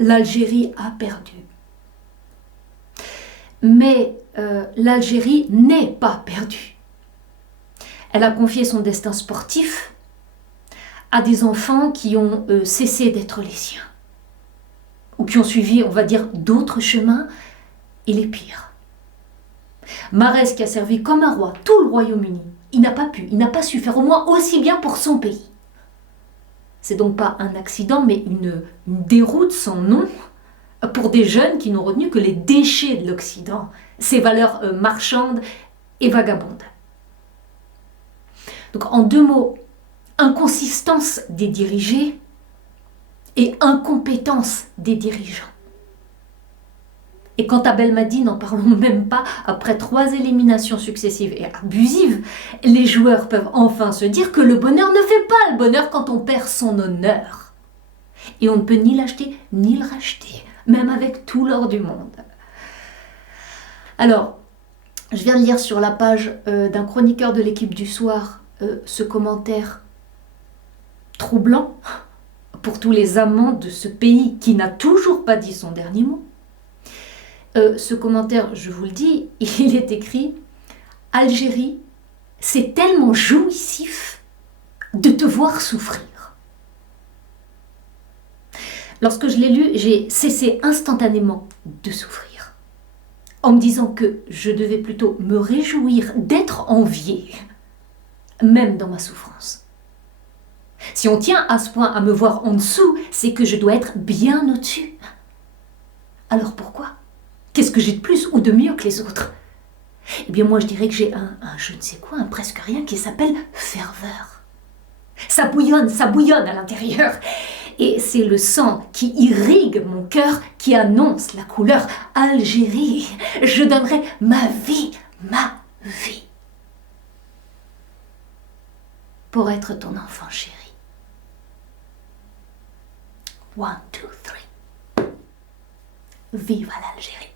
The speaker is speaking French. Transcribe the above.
l'Algérie a perdu. Mais l'Algérie n'est pas perdue. Elle a confié son destin sportif à des enfants qui ont cessé d'être les siens, ou qui ont suivi, on va dire, d'autres chemins, et les pires. Marès, qui a servi comme un roi tout le Royaume-Uni, il n'a pas su faire au moins aussi bien pour son pays. C'est donc pas un accident, mais une déroute sans nom pour des jeunes qui n'ont retenu que les déchets de l'Occident, ses valeurs marchandes et vagabondes. Donc en 2 mots, inconsistance des dirigés et incompétence des dirigeants. Et quant à Belmadi, n'en parlons même pas, après 3 éliminations successives et abusives, les joueurs peuvent enfin se dire que le bonheur ne fait pas le bonheur quand on perd son honneur. Et on ne peut ni l'acheter ni le racheter, même avec tout l'or du monde. Alors, je viens de lire sur la page d'un chroniqueur de l'équipe du soir ce commentaire troublant pour tous les amants de ce pays qui n'a toujours pas dit son dernier mot. Ce commentaire, je vous le dis, il est écrit « Algérie, c'est tellement jouissif de te voir souffrir ». Lorsque je l'ai lu, j'ai cessé instantanément de souffrir, en me disant que je devais plutôt me réjouir d'être enviée, même dans ma souffrance. Si on tient à ce point à me voir en dessous, c'est que je dois être bien au-dessus. Alors pourquoi ? Qu'est-ce que j'ai de plus ou de mieux que les autres ? Eh bien moi je dirais que j'ai un je ne sais quoi, un presque rien qui s'appelle ferveur. Ça bouillonne à l'intérieur. Et c'est le sang qui irrigue mon cœur qui annonce la couleur Algérie. Je donnerai ma vie pour être ton enfant chéri. 1, 2, 3. Vive l'Algérie!